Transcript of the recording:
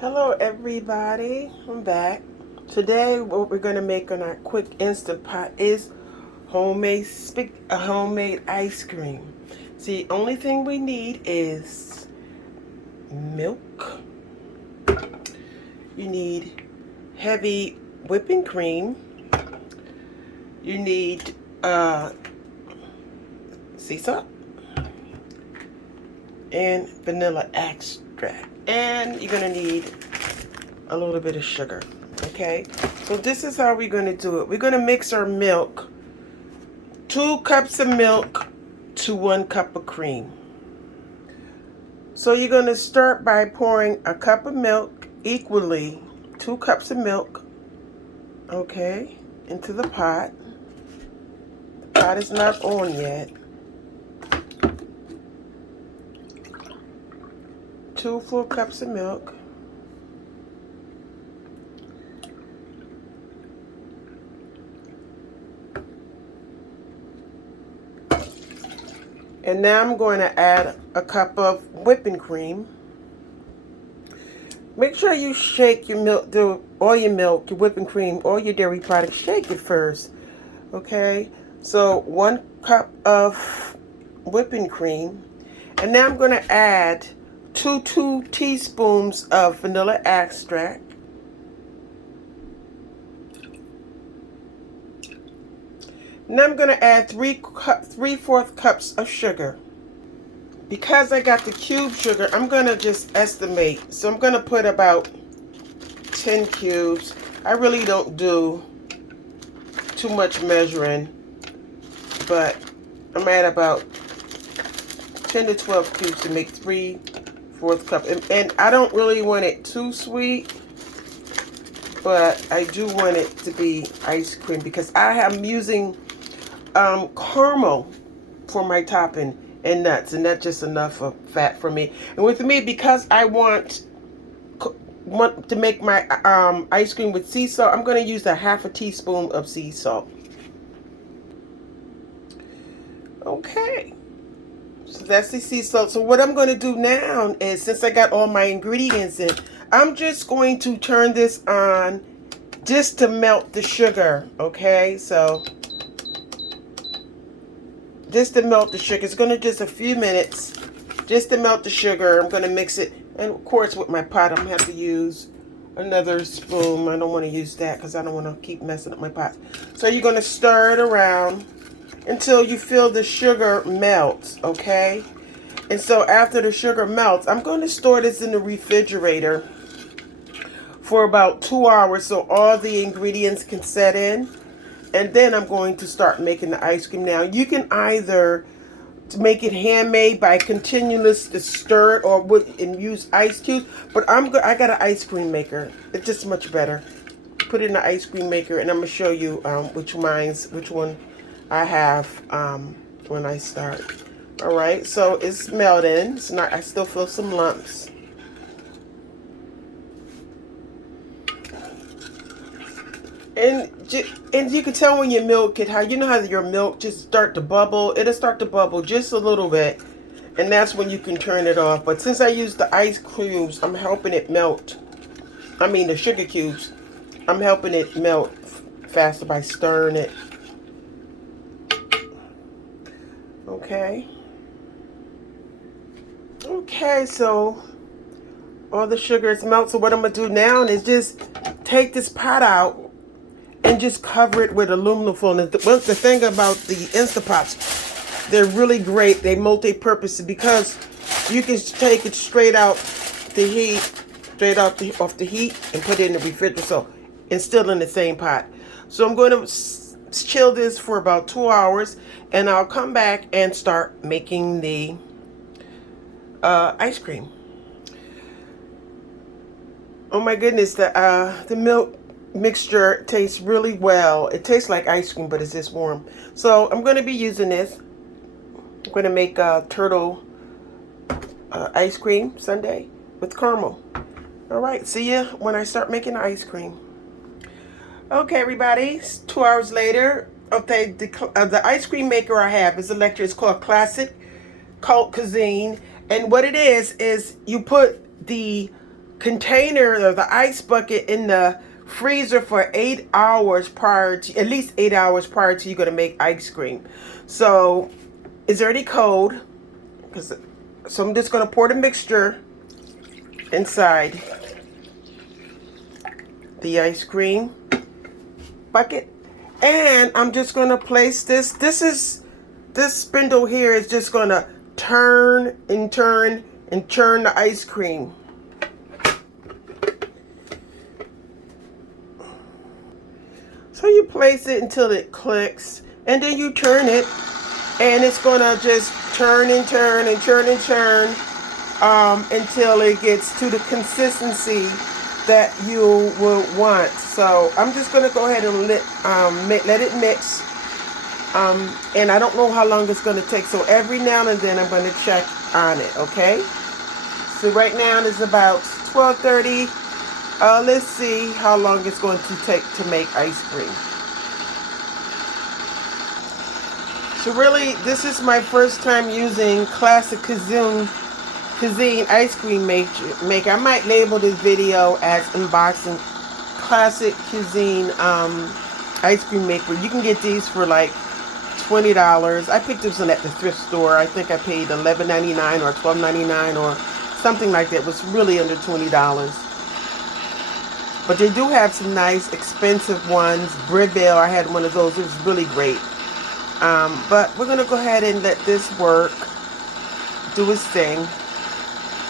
Hello everybody, I'm back. Today what we're going to make on our quick instant pot is homemade ice cream. See, only thing we need is milk. You need heavy whipping cream. You need sea salt and vanilla extract. And you're going to need a little bit of sugar. Okay, so this is how we're going to do it. We're going to mix our milk, 2 cups of milk to 1 cup of cream. So you're going to start by pouring a cup of milk equally, 2 cups of milk, okay, into the pot. The pot is not on yet. 2 full cups of milk. And now I'm going to add a cup of whipping cream. Make sure you shake your milk, all your milk, your whipping cream, all your dairy products. Shake it first, okay? So 1 cup of whipping cream. And now I'm going to add 2 teaspoons of vanilla extract. Now I'm going to add 3/4 cups of sugar. Because I got the cube sugar, I'm going to just estimate. So I'm going to put about 10 cubes. I really don't do too much measuring, but I'm at about 10 to 12 cubes to make 3/4 cup. And I don't really want it too sweet, but I do want it to be ice cream because I am using caramel for my topping and nuts, and that's just enough of fat for me. And with me, because I want to make my ice cream with sea salt, I'm going to use a 1/2 teaspoon of sea salt. Okay, so that's the sea salt. So what I'm going to do now is, since I got all my ingredients in, I'm just going to turn this on just to melt the sugar. Okay, so just to melt the sugar. It's going to just a few minutes just to melt the sugar. I'm going to mix it. And of course with my pot I'm going to have to use another spoon. I don't want to use that because I don't want to keep messing up my pot. So you're going to stir it around until you feel the sugar melt, okay? And so after the sugar melts, I'm going to store this in the refrigerator for about 2 hours so all the ingredients can set in. And then I'm going to start making the ice cream. Now, you can either make it handmade by continuously stir it or and use ice cubes. But I got an ice cream maker. It's just much better. Put it in the ice cream maker, and I'm gonna show you which one I have when I start. All right, so it's melting. It's not. I still feel some lumps. And you can tell when you milk it, how your milk just start to bubble. It'll start to bubble just a little bit, and that's when you can turn it off. But since I use the ice cubes, I'm helping it melt. I mean the sugar cubes. I'm helping it melt faster by stirring it. Okay. Okay, so all the sugar is melted. So what I'm gonna do now is just take this pot out and just cover it with aluminum foil. And the thing about the Instapots, they're really great. They multi-purpose because you can take it straight out the heat, off the heat, and put it in the refrigerator. So it's still in the same pot. So I'm going to chill this for about 2 hours, and I'll come back and start making the ice cream. Oh my goodness, the milk mixture tastes really well. It tastes like ice cream, but it's just warm. So I'm going to be using this. I'm going to make a turtle ice cream sundae with caramel. All right, see ya when I start making the ice cream. Okay, everybody, 2 hours later. Okay, the ice cream maker I have is electric. It's called Classic Cuisine, and what it is you put the container or the ice bucket in the freezer for 8 hours prior to, at least 8 hours prior to you're going to make ice cream. So it's already cold. So I'm just going to pour the mixture inside the ice cream bucket. And I'm just going to place this. This spindle here is just going to turn and turn and churn the ice cream. So you place it until it clicks, and then you turn it, and it's going to just turn and turn and churn and churn until it gets to the consistency that you would want. So I'm just going to go ahead and let it mix. And I don't know how long it's going to take. So every now and then I'm going to check on it, okay? So right now it's about 12:30. Let's see how long it's going to take to make ice cream. So really, this is my first time using Classic Cuisine Ice-cream maker. I might label this video as unboxing Classic Cuisine ice-cream maker. You can get these for like $20. I picked this one at the thrift store. I think I paid $11.99 or $12.99 or something like that. It was really under $20. But they do have some nice expensive ones. Breville, I had one of those. It was really great. But we're going to go ahead and let this work, do its thing.